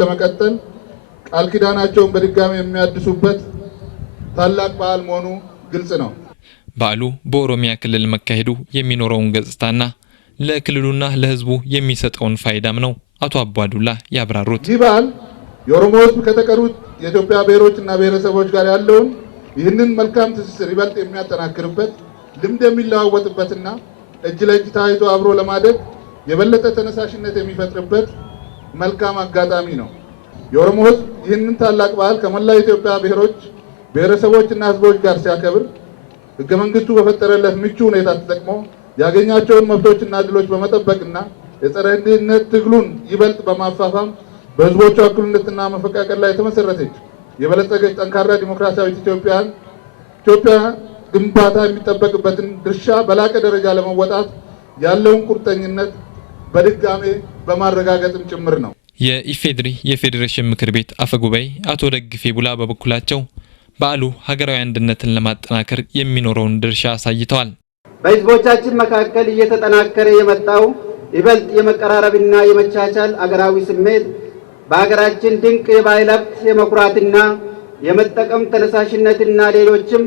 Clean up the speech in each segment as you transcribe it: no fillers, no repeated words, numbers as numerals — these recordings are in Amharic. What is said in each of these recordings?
ለመቀጠል ቃል ኪዳናቸውን በድጋሚ የሚያድሱበት ታላቅ በዓል መሆኑ ግልጽ ነው። በዓሉ በኦሮሚያ ክልል መካሄዱ የሚኖረውን ገጽታና ለክልሉና ለሕዝቡ የሚሰጠውን ፋይዳም ነው አቶ አባዱላ ያብራሩት። ይህ በዓል የኦሮሞ ሕዝብ ከተቀሩት የኢትዮጵያ ብሔሮችና ብሔረሰቦች ጋር ያለውን ይህንን መልካም ትስስር ይበልጥ የሚያጠናክርበት፣ ልምድ የሚለዋወጥበትና እጅ ለእጅ ተያይዞ አብሮ ለማደግ የበለጠ ተነሳሽነት የሚፈጥርበት መልካም አጋጣሚ ነው። የኦሮሞ ሕዝብ ይህንን ታላቅ በዓል ከመላው የኢትዮጵያ ብሔሮች ብሔረሰቦችና ሕዝቦች ጋር ሲያከብር ሕገ መንግስቱ በፈጠረለት ምቹ ሁኔታ ተጠቅሞ ያገኛቸውን መብቶችና ድሎች በመጠበቅና የጸረ ድህነት ትግሉን ይበልጥ በማፋፋም በሕዝቦቿ እኩልነትና መፈቃቀር ላይ የተመሰረተች የበለጸገች ጠንካራ ዲሞክራሲያዊት ኢትዮጵያ ግንባታ የሚጠበቅበትን ድርሻ በላቀ ደረጃ ለመወጣት ያለውን ቁርጠኝነት በድጋሜ በማረጋገጥም ጭምር ነው። የኢፌድሪ የፌዴሬሽን ምክር ቤት አፈጉባኤ አቶ ደግፌ ቡላ በበኩላቸው በዓሉ ሀገራዊ አንድነትን ለማጠናከር የሚኖረውን ድርሻ አሳይተዋል። በህዝቦቻችን መካከል እየተጠናከረ የመጣው ይበልጥ የመቀራረብና የመቻቻል አገራዊ ስሜት በሀገራችን ድንቅ የባህል ሀብት የመኩራትና የመጠቀም ተነሳሽነትና ሌሎችም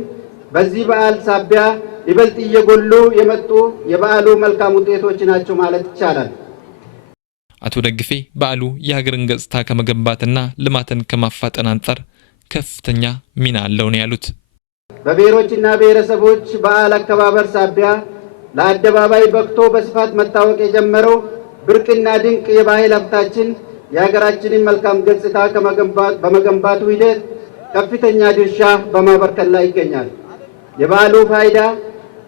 በዚህ በዓል ሳቢያ ይበልጥ እየጎሉ የመጡ የበዓሉ መልካም ውጤቶች ናቸው ማለት ይቻላል። አቶ ደግፌ በዓሉ የሀገርን ገጽታ ከመገንባትና ልማትን ከማፋጠን አንጻር ከፍተኛ ሚና አለው ነው ያሉት። በብሔሮችና ብሔረሰቦች በዓል አከባበር ሳቢያ ለአደባባይ በቅቶ በስፋት መታወቅ የጀመረው ብርቅና ድንቅ የባህል ሀብታችን የሀገራችንን መልካም ገጽታ በመገንባቱ ሂደት ከፍተኛ ድርሻ በማበርከት ላይ ይገኛል። የበዓሉ ፋይዳ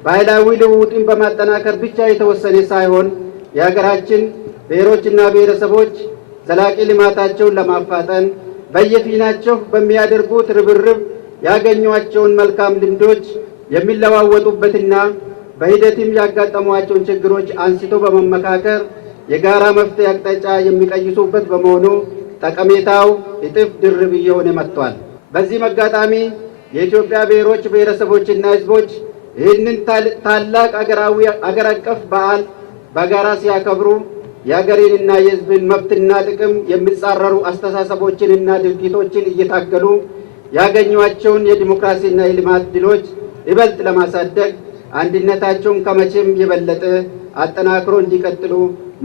ባህላዊ ልውውጥን በማጠናከር ብቻ የተወሰነ ሳይሆን የሀገራችን ብሔሮችና ብሔረሰቦች ዘላቂ ልማታቸውን ለማፋጠን በየፊናቸው በሚያደርጉት ርብርብ ያገኟቸውን መልካም ልምዶች የሚለዋወጡበትና በሂደትም ያጋጠሟቸውን ችግሮች አንስቶ በመመካከር የጋራ መፍትሄ አቅጣጫ የሚቀይሱበት በመሆኑ ጠቀሜታው እጥፍ ድርብ እየሆነ መጥቷል። በዚህ አጋጣሚ የኢትዮጵያ ብሔሮች ብሔረሰቦችና ሕዝቦች ይህንን ታላቅ አገር አቀፍ በዓል በጋራ ሲያከብሩ የሀገሬንና የሕዝብን መብትና ጥቅም የሚጻረሩ አስተሳሰቦችንና ድርጊቶችን እየታገሉ ያገኟቸውን የዲሞክራሲና የልማት ድሎች ይበልጥ ለማሳደግ አንድነታቸውን ከመቼም የበለጠ አጠናክሮ እንዲቀጥሉ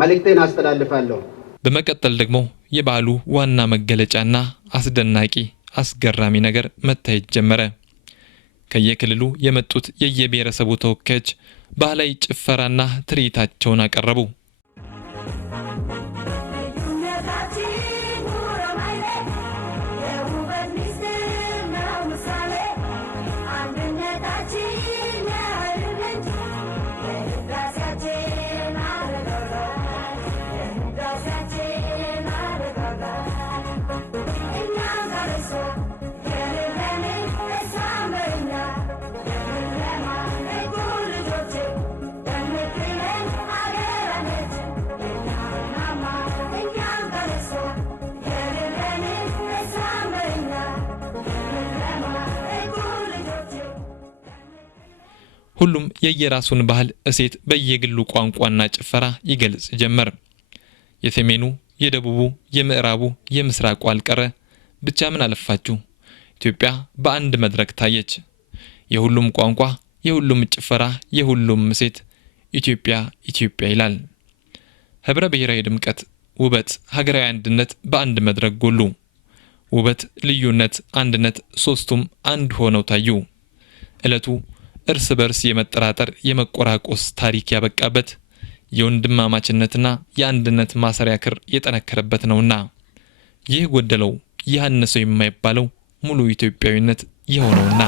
መልእክቴን አስተላልፋለሁ። በመቀጠል ደግሞ የበዓሉ ዋና መገለጫና አስደናቂ አስገራሚ ነገር መታየት ጀመረ። ከየክልሉ የመጡት የየብሔረሰቡ ተወካዮች ባህላዊ ጭፈራና ትርኢታቸውን አቀረቡ። ሁሉም የየራሱን ባህል እሴት በየግሉ ቋንቋና ጭፈራ ይገልጽ ጀመር። የሰሜኑ፣ የደቡቡ፣ የምዕራቡ፣ የምስራቁ አልቀረ ብቻ ምን አለፋችሁ ኢትዮጵያ በአንድ መድረክ ታየች። የሁሉም ቋንቋ፣ የሁሉም ጭፈራ፣ የሁሉም እሴት ኢትዮጵያ ኢትዮጵያ ይላል። ህብረ ብሔራዊ ድምቀት፣ ውበት፣ ሀገራዊ አንድነት በአንድ መድረክ ጎሉ። ውበት፣ ልዩነት፣ አንድነት ሶስቱም አንድ ሆነው ታዩ። ዕለቱ እርስ በርስ የመጠራጠር የመቆራቆስ ታሪክ ያበቃበት የወንድማማችነትና የአንድነት ማሰሪያ ክር የጠነከረበት ነውና ይህ ጎደለው ይህ አነሰው የማይባለው ሙሉ ኢትዮጵያዊነት የሆነውና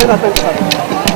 Gracias.